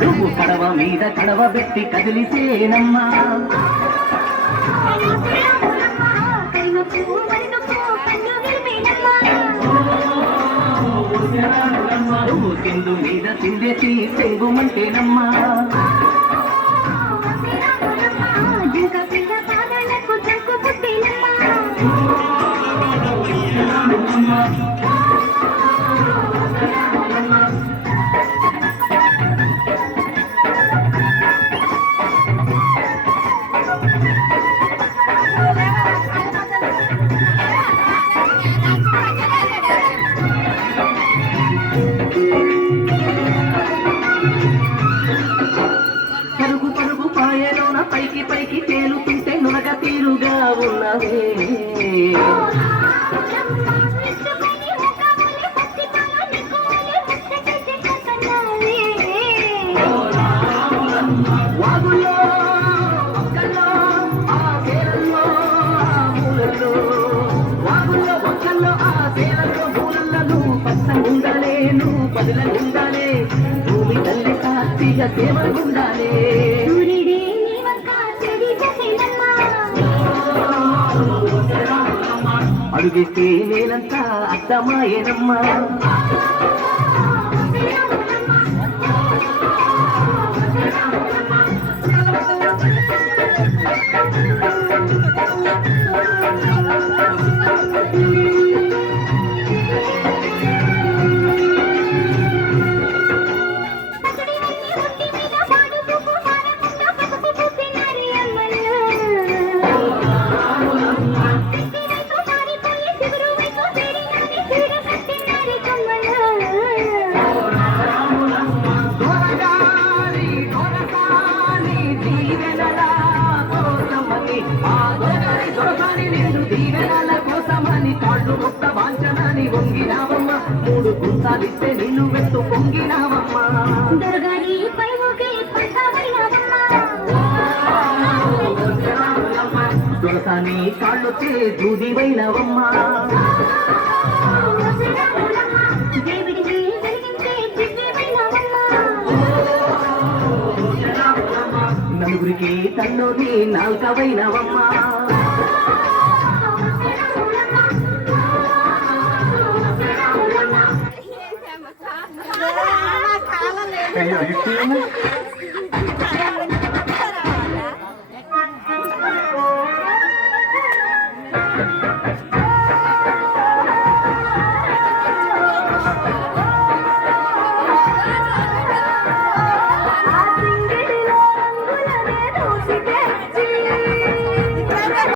నువ్వు కడవ మీద కడవ పెట్టి కదిలిసేనమ్మా నువ్వు సింధు మీద సిందేసి సెంగుమంటేనమ్మా పరుగు పరుగు పాయలోన పైకి పైకి తేలుతుంటే నురగ తీరుగా ఉన్నవే వాగుల్లో ఒక్కల్లో ఆ సేలల్లో మూలల్లో వాగుల్లో ఒక్కల్లో ఆ సేలల్లో మూలల్లో నువ్వు పచ్చగుండాలే నువ్వు పదులగుండాలే భూమి తల్లి సాక్షిగా సేవగుండాలే అడుగితే నేనంతా అర్థమాయేనమ్మా వాంచనాన్ని వంగినావమ్మ మూడు గుంతాలిస్తే నిన్ను వెత్తు పొంగినావమ్మ దొరసాని కాళ్ళొచ్చే దూదివైనవమ్మ నలుగురికి తన్నోది నాల్కవైనవమ్మ Are you feeling it?